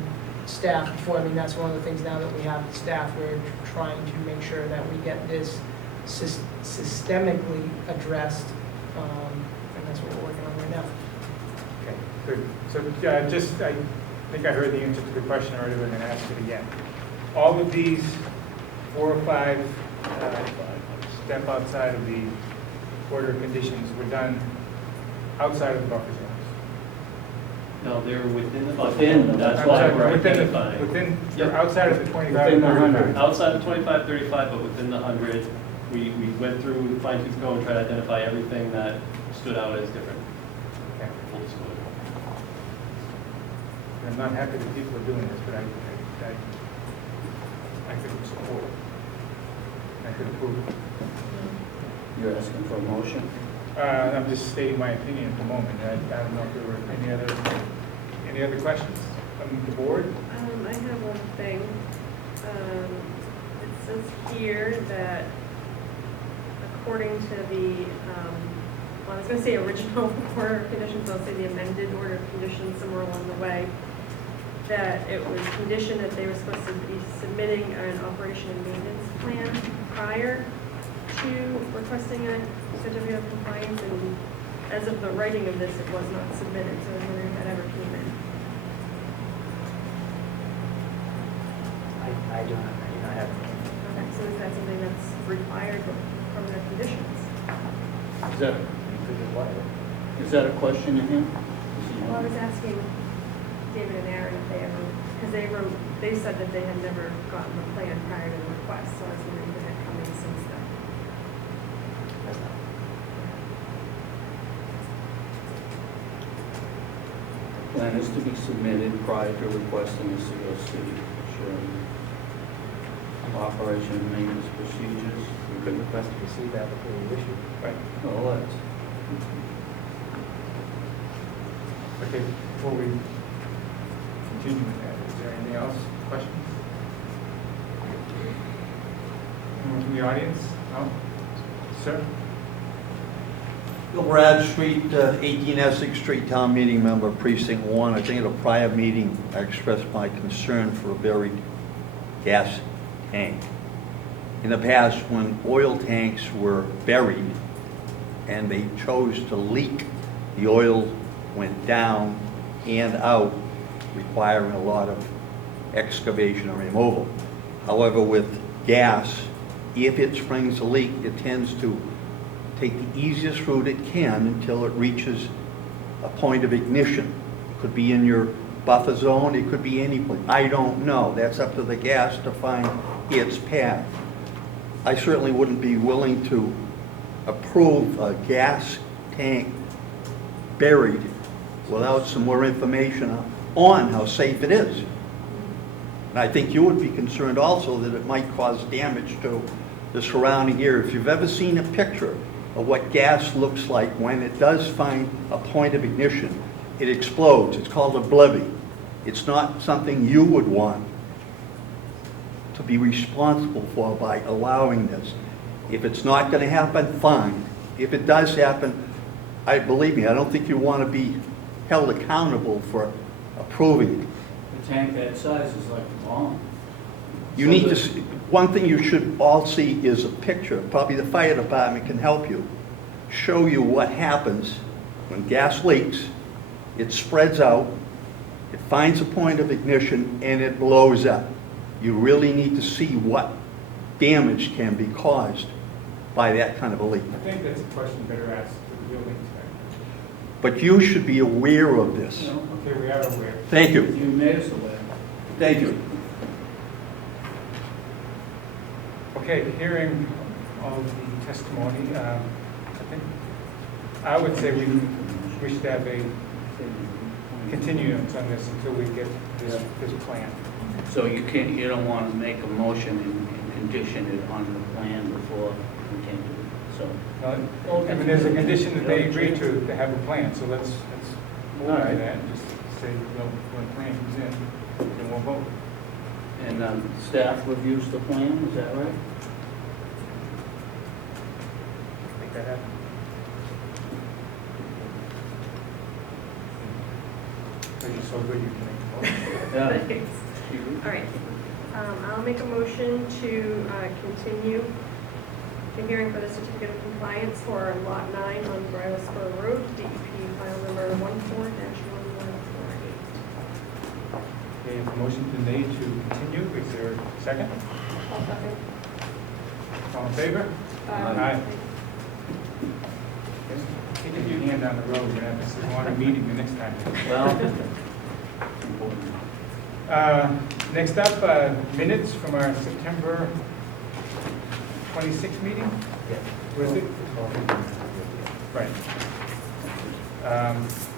staff before. I mean, that's one of the things now that we have the staff, we're trying to make sure that we get this systemically addressed, and that's what we're working on right now. Okay, good. So I think I heard the answer to the question already, but I'm going to ask it again. All of these 4 or 5 step outside of the order of conditions were done outside of the buffer zones. No, they're within the buffer. Within, that's I'm why sorry, we're within, identifying. they're outside of the 25 Within the and 35. 100. Outside of 25, 35, but within the 100, we went through fine tooth comb and tried to identify everything that stood out as different. I'm not happy that people are doing this, but I could support it. I could approve it. You're asking for a motion? I'm just stating my opinion at the moment. I don't know if there were any other questions from the board? I have one thing. It says here that according to the, well, I was going to say original order of conditions, I'll say the amended order of conditions somewhere along the way, that it was conditioned that they were supposed to be submitting an operation and maintenance plan prior to requesting a certificate of compliance, and as of the writing of this, it was not submitted, so I was wondering if that ever came in. I do not have. Okay, so is that something that's required from the conditions? Is that a question to him? Well, I was asking David and Aaron if they ever, because they said that they had never gotten the plan prior to the request, so I was wondering if it had come in since then. Plan is to be submitted prior to requesting a COC, showing operation and maintenance procedures. You could request to receive that before you issue. Right. Well, that's, Okay, before we continue with that, is there anything else? Questions? Anyone from the audience? No? Sir? Bill Bradstreet, 18 Essex Street, Town Meeting Member, Precinct 1. I think at a prior meeting, I expressed my concern for a buried gas tank. In the past, when oil tanks were buried and they chose to leak, the oil went down and out, requiring a lot of excavation or removal. However, with gas, if it springs a leak, it tends to take the easiest route it can until it reaches a point of ignition. It could be in your buffer zone, it could be any place. I don't know. That's up to the gas to find its path. I certainly wouldn't be willing to approve a gas tank buried without some more information on how safe it is. And I think you would be concerned also that it might cause damage to the surrounding area. If you've ever seen a picture of what gas looks like when it does find a point of ignition, it explodes. It's called a blevy. It's not something you would want to be responsible for by allowing this. If it's not going to happen, fine. If it does happen, believe me, I don't think you want to be held accountable for approving it. the tank that size is like a bomb. You need to, one thing you should all see is a picture, probably the fire department can help you, show you what happens when gas leaks. It spreads out, it finds a point of ignition, and it blows up. You really need to see what damage can be caused by that kind of a leak. I think that's a question better asked to the building inspector. But you should be aware of this. Okay, we are aware. Thank you. You made us aware. Thank you. Okay, hearing all of the testimony, I think, I would say we should have a continuance on this until we get this plan. So you don't want to make a motion and condition it on the plan before we can do it, so. I mean, there's a condition that they agree to have a plan, so let's move All on to right. that, and just say, when the plan comes in, then we'll vote. And staff reviews the plan, is that right? Make that happen. Are you so good you can make the vote? Yeah. All right. I'll make a motion to continue the hearing for the certificate of compliance for Lot 9 on Bridal Spur Road, DEP file number 14-1148. Okay, if a motion's been made to continue, is there a second? All in favor? Aye. Taking your hand down the road, we're going to have to go on a meeting the next time. Well, Next up, minutes from our September 26th meeting? Yeah. Was it? Right.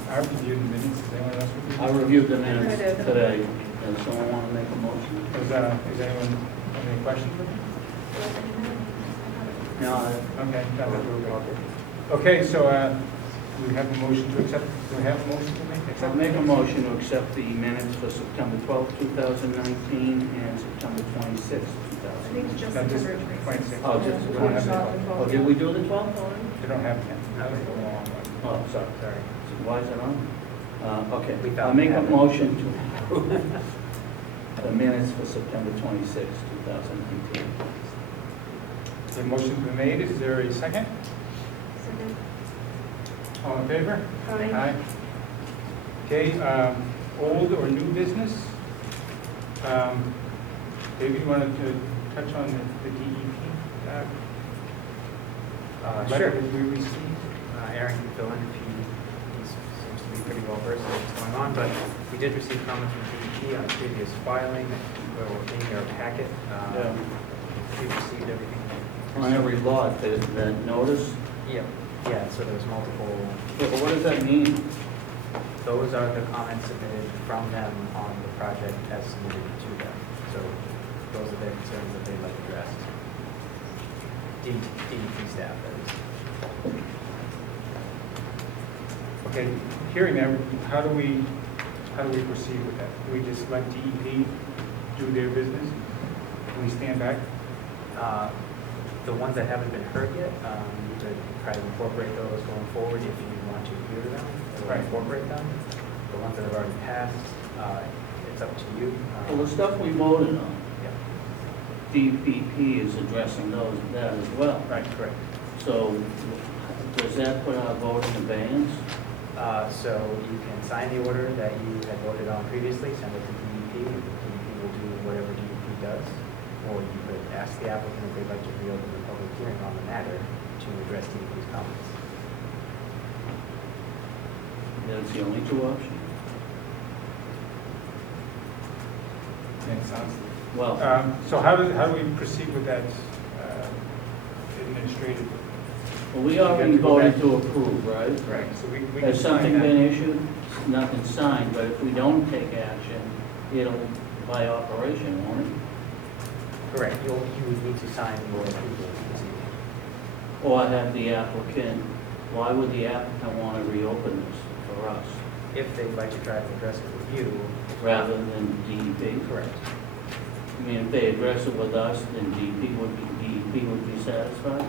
I reviewed the minutes, does anyone else review? I reviewed the minutes I did. today. Does someone want to make a motion? Does anyone have any questions for me? No, Okay, that's what we're going to. Okay, so we have a motion to accept, do we have a motion to make? I'll make a motion to accept the minutes for September 12th, 2019, and September 26th, I think it's just That is September 26th. 26. Oh, just the We don't have 26th. it. Oh, did we do the 12th already? You don't have it. That was the long one. Oh, sorry. Sorry. Why is it on? Okay, We I'll found make a that. motion to approve the minutes for September 26th, 2019. The motion's been made, is there a second? Second. All in favor? Aye. Okay, old or new business? David, you wanted to touch on the DEP? Sure. Letter that we received? Aaron can fill in if he seems to be pretty well versed in what's going on, but we did receive comments from DEP on a previous filing or in your packet. We received everything. On every lot, that notice? Yeah, so there's multiple, Yeah, but what does that mean? those are the comments submitted from them on the project as submitted to them. So those are their concerns that they'd like addressed. DEP staff, that is. Okay, hearing that, how do we proceed with that? Do we just let DEP do their business? Do we stand back? The ones that haven't been heard yet, you could try to incorporate those going forward if you want to hear them or Right. incorporate them. The ones that have already passed, it's up to you. Well, the stuff we voted on, Yeah, DPP is addressing that as well. Right, correct. So does that put our vote in abeyance? so you can sign the order that you had voted on previously, send it to DEP, and DEP will do whatever DEP does. Or you could ask the applicant if they'd like to reopen the public hearing on the matter to address DEP's comments. That's the only two options? Yeah, it sounds. Well, So how do we proceed with that administrative? we already voted to approve, right? Right, so we can Has sign something that. been issued? Nothing signed, but if we don't take action, it'll by operation, won't it? Correct, you would need to sign your approval this evening. Or have the applicant, why would the applicant want to reopen this for us If they'd like to try to address it with you. rather than DEP? Correct. I mean, if they address it with us, then DEP would be satisfied?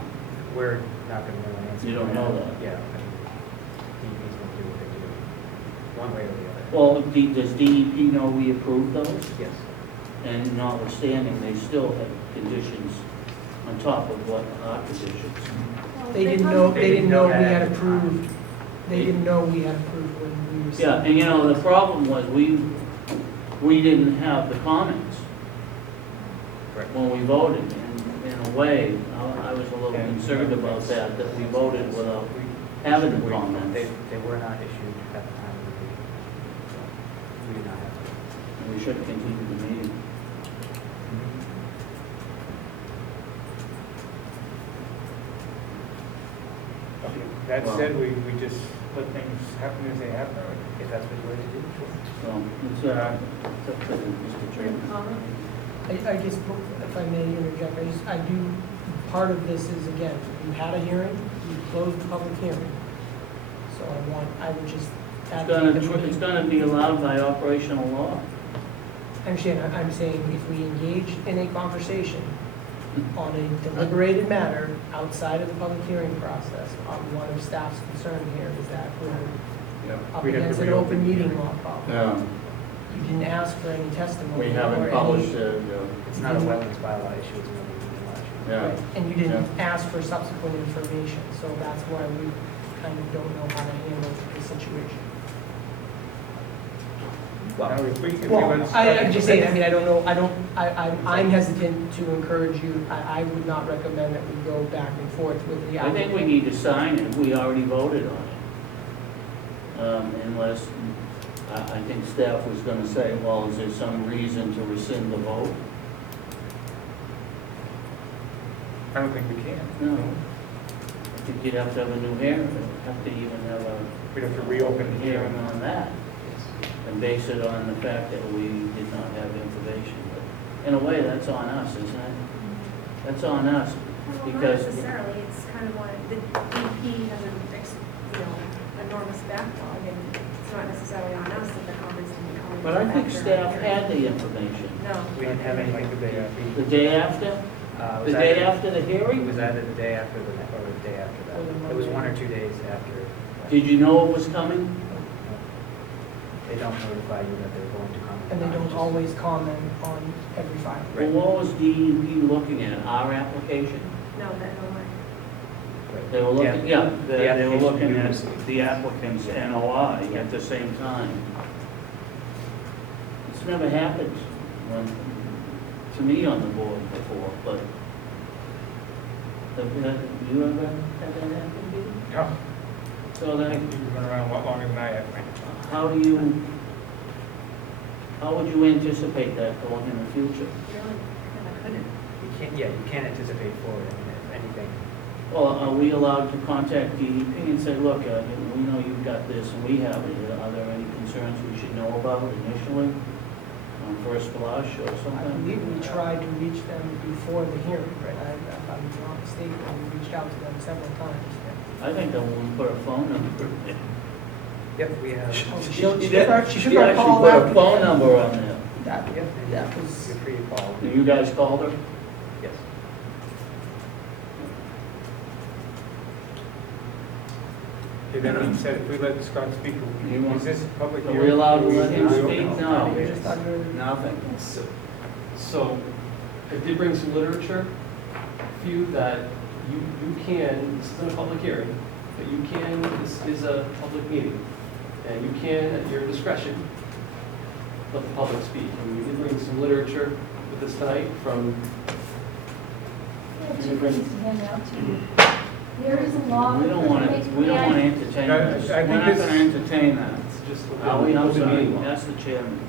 We're not going to know an answer. You don't know that? Yeah, I mean, DEP's going to do what they do, one way or the other. Well, does DEP know we approved those? Yes. And notwithstanding, they still have conditions on top of what our conditions. They didn't know we had at the time. approved, they didn't know we had approved when we received. Yeah, and you know, the problem was we didn't have the comments Correct. when we voted. And in a way, I was a little concerned about that we voted without having the comments. They were not issued at the time of the meeting. So we did not have to. And we should continue the meeting. Okay, that Well- said, we just let things happen as they happen, or? If that's what you wanted to do, sure. So it's up to Mr. Chairman. I guess, if I may interject, I do, part of this is, again, you had a hearing, you closed the public hearing. So I would just It's gonna be allowed by operational law. I understand, I'm saying if we engage in a conversation on a deliberated matter outside of the public hearing process, one of staff's concern here is that we're up We have to against an reopen open the meeting hearing. law problem. Yeah, You didn't ask for any testimony. we or haven't any- published it. It's not a wetlands bylaw issue, it's another legal issue. Yeah. Right, and you didn't ask for subsequent information, so that's why we kind of don't know how to handle the situation. Now, if we Well, let us- I'm just saying, I mean, I don't know, I'm hesitant to encourage you, I would not recommend that we go back and forth with the I think we applicant. need to sign it, we already voted on it. Unless, I think staff was gonna say, well, is there some reason to rescind the vote? I don't think we can. No. think you'd have to have a new hearing, have to even have a We'd have to reopen the hearing hearing. on that, and base it on the fact that we did not have information. But in a way, that's on us, isn't it? That's on us, Well, not because, necessarily, it's kind of like, the DEP has an, enormous backlog, and it's not necessarily on us that the comments didn't come. but I think after our staff hearing. had the information. No. We didn't have anything. The day after? It The was day either- after the It hearing? was either the day after the, or the day after that. It was 1 or 2 days after. Did you know it was coming? They don't notify you that they're going to come. And they don't always comment on every file. Well, what was DEP looking at, our application? No, that, no way. They were looking, yeah, they were application looking we at received. the applicant's NOI at the same time. It's never happened to me on the board before, but have you ever had that happen to you? No, So then, you've been around a lot longer than I have, Mike. how would you anticipate that going in the future? Really? I couldn't. You can't anticipate forward, I mean, if anything. Well, are we allowed to contact DEP and say, look, we know you've got this and we have it, are there any concerns we should know about initially, on first blush or I something? believe we tried to reach them before the hearing, right? If I'm not mistaken, we reached out to them several times. I think that when we put a phone number in. Yep, we have. Oh, She she took actually our call put a after. phone number on there. That, Yep, that was, you're free to call. And you guys called her? Yes. Okay, then he said, if we let Scott speak, You want- is this public Are hearing? we allowed to let him We don't speak? know. No. we just under, Nothing. So I did bring some literature for you that you can, this isn't a public hearing, but you can, this is a public meeting. And you can, at your discretion, let the public speak. And we did bring some literature with us tonight from, Two things to hand out to you. There is a law. We don't want to entertain I this. think We're not this- going to entertain that. it's just Are what we? the I'm open sorry, meeting law. that's the chairman.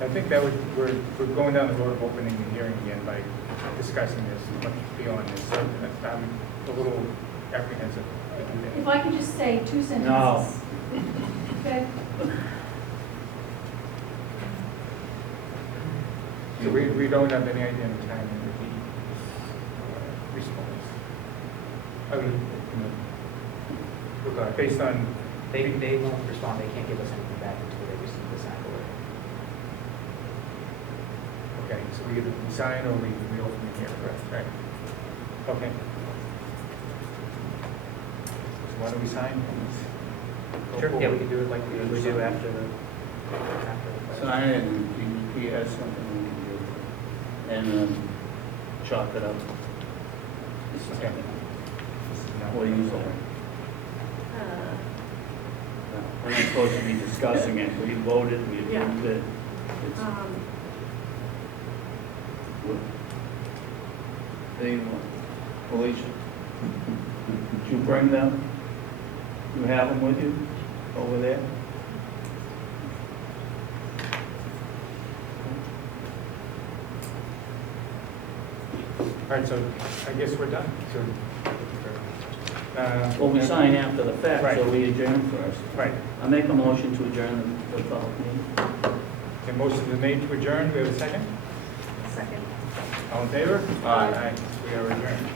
I think that would, we're going down the road of opening the hearing again by discussing this much beyond this. So I'm a little apprehensive to do If that. I could just say 2 sentences. No. Okay, So we don't have any idea of the time that he responds. I would, based on, They won't respond, they can't give us anything back until they receive the signed order. okay, so we either sign or we open the hearing, right? Okay. So why don't we sign? Sure, yeah, we can do it like we would do after the. Sign it and he has something we can do. And chalk it up. This is Okay. it. This is not- What do you say? We're not supposed to be discussing it. We voted, we Yeah. approved it. It's, they, Alicia, did you bring them? You have them with you over there? All right, so I guess we're done. So, Well, we sign after the fact, so Right. we adjourn first. Right. I make a motion to adjourn the public meeting. The motion is made to adjourn. Do we have a second? Second. All in favor? Aye. We are adjourned.